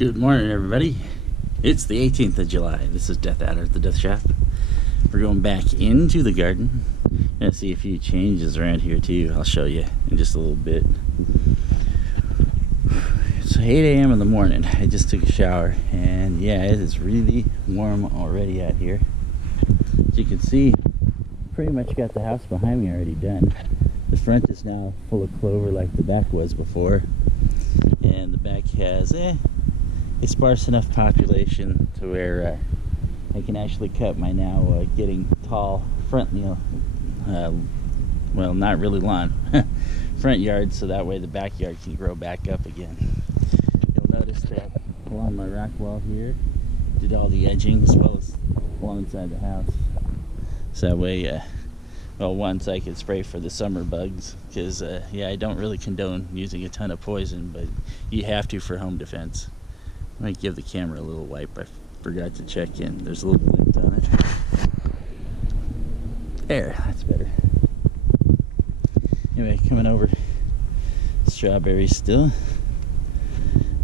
Good morning, everybody. It's the 18th of July. This is dethaddr at the Death Shop. We're going back into the garden. Gonna see a few changes around here too. I'll show you in just a little bit. It's 8 a.m. in the morning. I just took a shower, and yeah, it is really warm already out here. As you can see, pretty much got the house behind me already done. The front is now full of clover like the back was before, and the back has a sparse enough population to where I can actually cut my now getting tall front, well, not really lawn, front yard, so that way the backyard can grow back up again. You'll notice that along my rock wall here, did all the edging as well as alongside the house. So that way, well, once I could spray for the summer bugs, because yeah, I don't really condone using a ton of poison, but you have to for home defense. I might give the camera a little wipe. I forgot to check in. There's a little lint on it. There, that's better. Anyway, coming over strawberries still.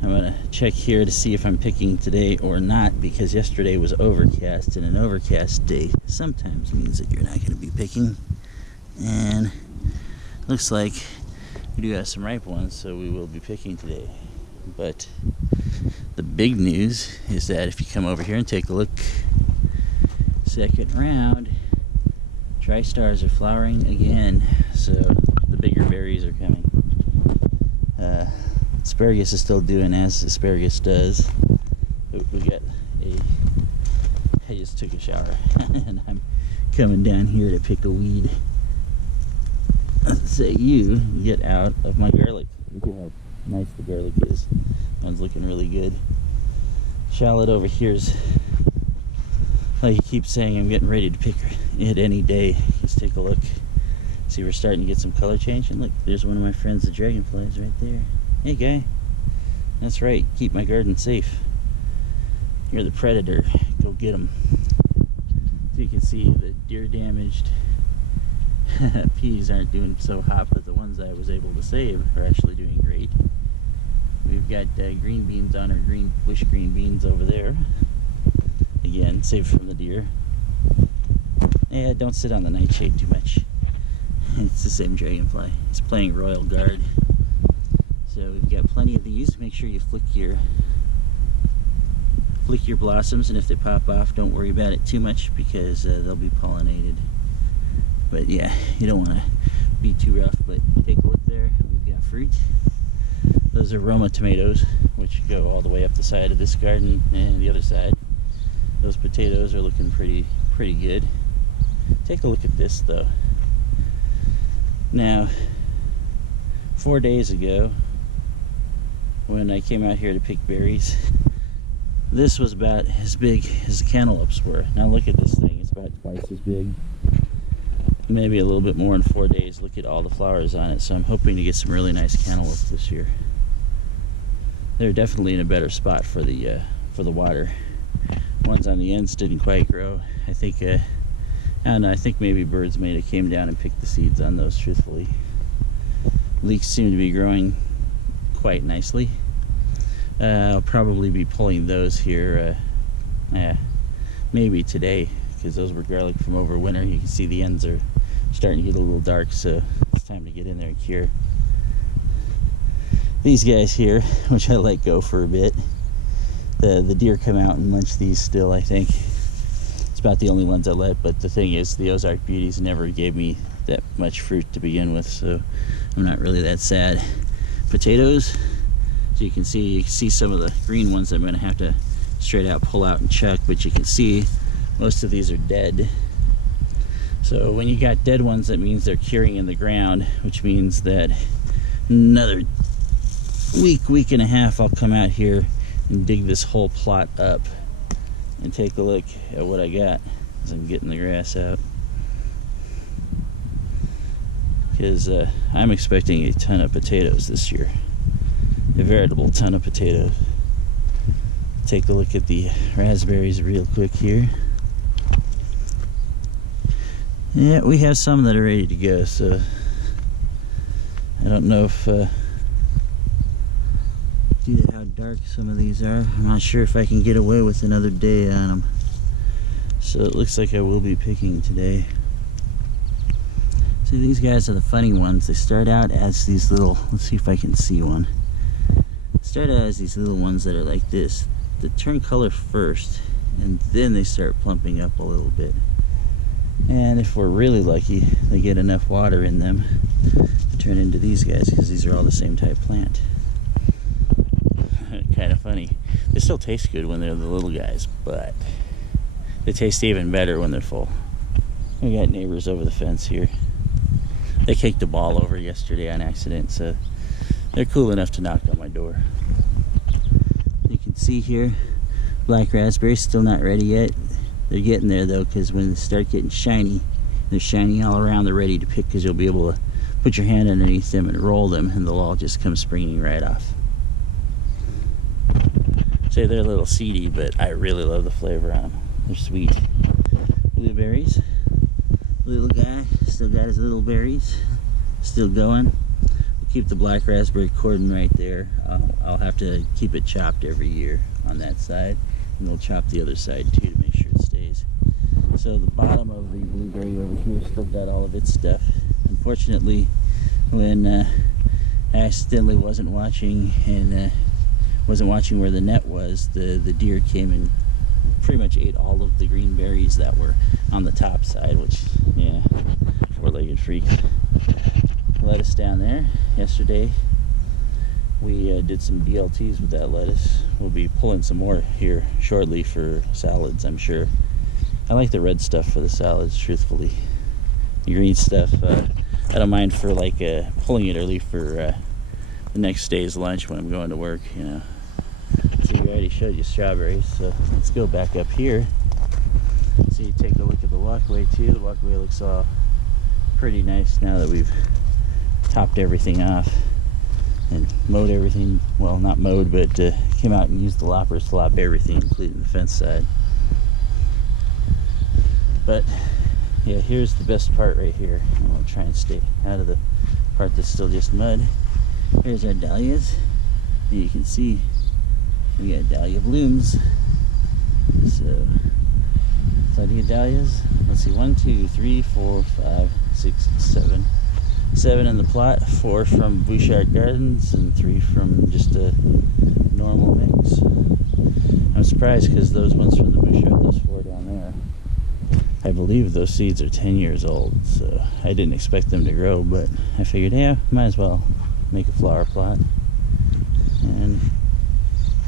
I'm gonna check here to see if I'm picking today or not, because yesterday was overcast, and an overcast day sometimes means that you're not gonna be picking. And looks like we do have some ripe ones, so we will be picking today. But the big news is that if you come over here and take a look, second round, tri-stars are flowering again, so the bigger berries are coming. Asparagus is still doing as asparagus does. We got I just took a shower and I'm coming down here to pick a weed. Say you get out of my garlic. Look at how nice the garlic is. One's looking really good. Shallot over here is, like you keep saying, I'm getting ready to pick it any day. Let's take a look. See, we're starting to get some color change, and look, there's one of my friends, the dragonflies, right there. Hey, guy. That's right. Keep my garden safe. You're the predator. Go get them. So you can see the deer damaged peas aren't doing so hot, but the ones I was able to save are actually doing great. We've got green beans on our bush green beans over there. Again, saved from the deer. Yeah, don't sit on the nightshade too much. It's the same dragonfly. He's playing Royal Guard. So we've got plenty of these. Make sure you flick your blossoms, and if they pop off, don't worry about it too much, because they'll be pollinated. But yeah, you don't want to be too rough. But take a look there. We've got fruit. Those are Roma tomatoes, which go all the way up the side of this garden and the other side. Those potatoes are looking pretty good. Take a look at this though. Now, 4 days ago, when I came out here to pick berries, this was about as big as the cantaloupes were. Now look at this thing. It's about twice as big. Maybe a little bit more in 4 days. Look at all the flowers on it. So I'm hoping to get some really nice cantaloupes this year. They're definitely in a better spot for the water. Ones on the ends didn't quite grow. I think I don't know, I think maybe birds may have came down and picked the seeds on those, truthfully. Leeks seem to be growing quite nicely. I'll probably be pulling those here maybe today, because those were garlic from over winter. You can see the ends are starting to get a little dark, so it's time to get in there and cure. These guys here, which I let go for a bit, the deer come out and munch these still, I think. It's about the only ones I let, but the thing is, the Ozark Beauties never gave me that much fruit to begin with, so I'm not really that sad. Potatoes, so you can see some of the green ones I'm going to have to straight out pull out and chuck, but you can see most of these are dead. So when you got dead ones, that means they're curing in the ground, which means that another week and a half I'll come out here and dig this whole plot up and take a look at what I got as I'm getting the grass out, because I'm expecting a ton of potatoes this year, a veritable ton of potatoes. Take a look at the raspberries real quick here. Yeah, we have some that are ready to go, so I don't know if due to how dark some of these are. I'm not sure if I can get away with another day on them. So it looks like I will be picking today. See, these guys are the funny ones. They start out as these little, let's see if I can see one. Start out as these little ones that are like this, that turn color first, and then they start plumping up a little bit. And if we're really lucky, they get enough water in them to turn into these guys, because these are all the same type plant. Kind of funny. They still taste good when they're the little guys, but they taste even better when they're full. We got neighbors over the fence here. They kicked a ball over yesterday on accident, so they're cool enough to knock on my door. You can see here, black raspberries still not ready yet. They're getting there though, because when they start getting shiny, they're shiny all around, they're ready to pick, because you'll be able to put your hand underneath them and roll them, and they'll all just come springing right off. Say they're a little seedy, but I really love the flavor on them. They're sweet. Blueberries. Little guy still got his little berries. Still going. We'll keep the black raspberry cordon right there. I'll have to keep it chopped every year on that side, and we'll chop the other side too to make sure it stays. So the bottom of the blueberry over here still got all of its stuff. Unfortunately, when I accidentally wasn't watching and wasn't watching where the net was, the deer came and pretty much ate all of the green berries that were on the top side, which, yeah, four-legged freak. Lettuce down there. Yesterday we did some BLTs with that lettuce. We'll be pulling some more here shortly for salads, I'm sure. I like the red stuff for the salads, truthfully. The green stuff, I don't mind for like pulling it early for the next day's lunch when I'm going to work, you know. So we already showed you strawberries, so let's go back up here. So you take a look at the walkway too. The walkway looks all pretty nice now that we've topped everything off and mowed everything. Well, not mowed, but came out and used the loppers to lop everything, including the fence side. But yeah, here's the best part right here. I'm gonna try and stay out of the part that's still just mud. Here's our dahlias, and you can see we got dahlia blooms. So plenty of dahlias. Let's see, 1, 2, 3, 4, 5, 6, 7. 7 in the plot, 4 from Bouchard Gardens, and 3 from just a normal mix. I'm surprised because those ones from the Bouchard, those 4 down there, I believe those seeds are 10 years old, so I didn't expect them to grow, but I figured, yeah, might as well make a flower plot. And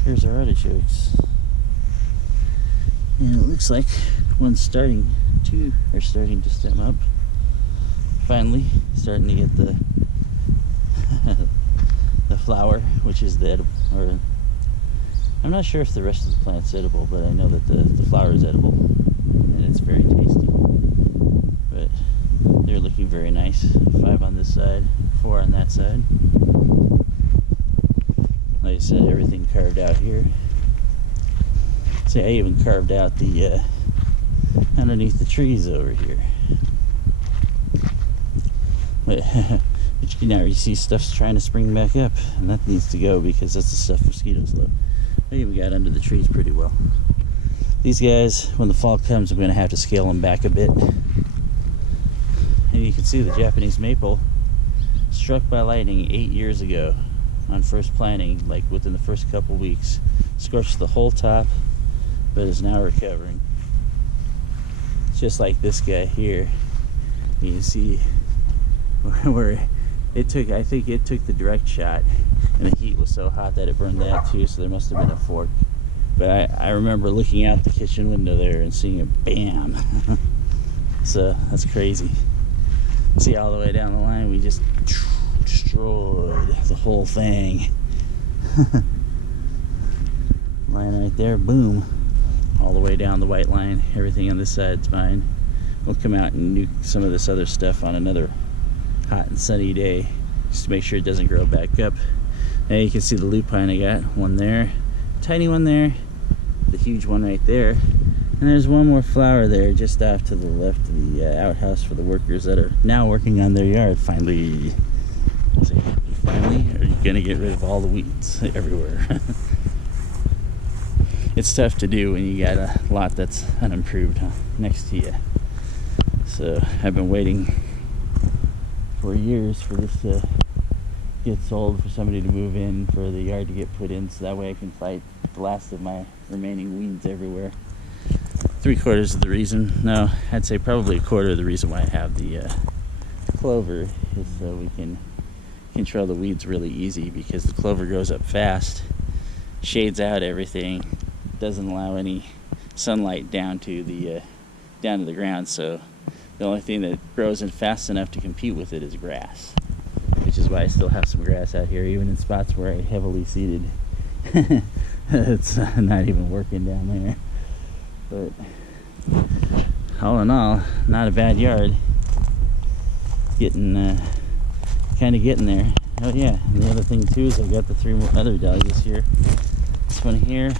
here's our artichokes. And it looks like one's starting, 2 are starting to stem up. Finally, starting to get the the flower, which is the edible, or I'm not sure if the rest of the plant's edible, but I know that the flower is edible, and it's very tasty. But they're looking very nice. 5 on this side, 4 on that side. Like I said, everything carved out here. See, I even carved out the underneath the trees over here. But you can already see stuff's trying to spring back up, and that needs to go because that's the stuff mosquitoes love. Maybe we got under the trees pretty well. These guys, when the fall comes, I'm going to have to scale them back a bit. And you can see the Japanese maple struck by lightning 8 years ago on first planting, like within the first couple weeks. Scorched the whole top, but is now recovering. It's just like this guy here. You can see where it took, I think it took the direct shot, and the heat was so hot that it burned that too, so there must have been a fork. But I remember looking out the kitchen window there and seeing a bam. So that's crazy. See, all the way down the line, we just destroyed the whole thing. Line right there, boom. All the way down the white line. Everything on this side's mine. We'll come out and nuke some of this other stuff on another hot and sunny day, just to make sure it doesn't grow back up. Now you can see the lupine. I got one there, tiny one there, the huge one right there, and there's one more flower there just off to the left of the outhouse for the workers that are now working on their yard finally. See, finally, are you gonna get rid of all the weeds everywhere. It's tough to do when you got a lot that's unimproved next to you. So I've been waiting for years for this to get sold, for somebody to move in, for the yard to get put in, so that way I can fight the last of my remaining weeds everywhere. 3/4 of the reason, no, I'd say probably 1/4 of the reason why I have the clover is so we can control the weeds really easy, because the clover grows up fast, shades out everything, doesn't allow any sunlight down to the ground, so the only thing that grows in fast enough to compete with it is grass, which is why I still have some grass out here, even in spots where I heavily seeded. It's not even working down there. But all in all, not a bad yard. Kind of getting there. Oh yeah, and the other thing too is I've got the 3 other dahlias here. This one here,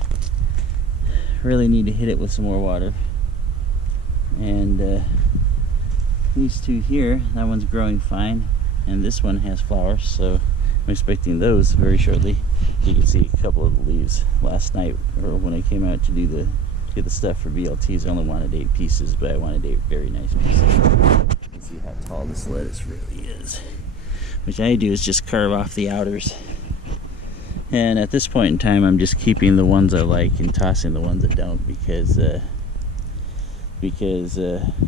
really need to hit it with some more water. And these 2 here, that one's growing fine, and this one has flowers, so I'm expecting those very shortly. You can see a couple of the leaves last night, or when I came out to do get the stuff for BLTs. I only wanted 8 pieces, but I wanted 8 very nice pieces. You can see how tall this lettuce really is. Which I do is just carve off the outers. And at this point in time, I'm just keeping the ones I like and tossing the ones I don't, because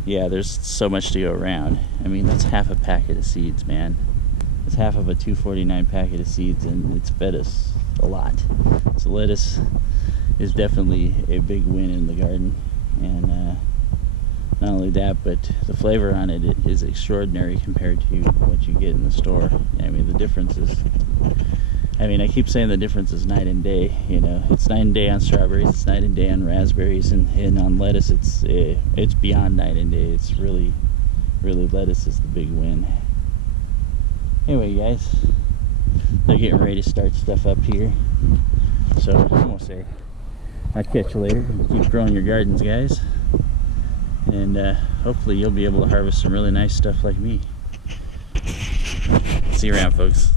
yeah, there's so much to go around. I mean, that's half a packet of seeds, man. It's half of a $2.49 packet of seeds, and it's fed us a lot. So lettuce is definitely a big win in the garden, and not only that, but the flavor on it is extraordinary compared to what you get in the store. I mean, the difference is, I keep saying the difference is night and day. You know, it's night and day on strawberries, it's night and day on raspberries, and on lettuce it's beyond night and day. It's really lettuce is the big win. Anyway, guys, they're getting ready to start stuff up here, so I'm gonna say I'll catch you later. Keep growing your gardens, guys, and hopefully you'll be able to harvest some really nice stuff like me. See you around, folks.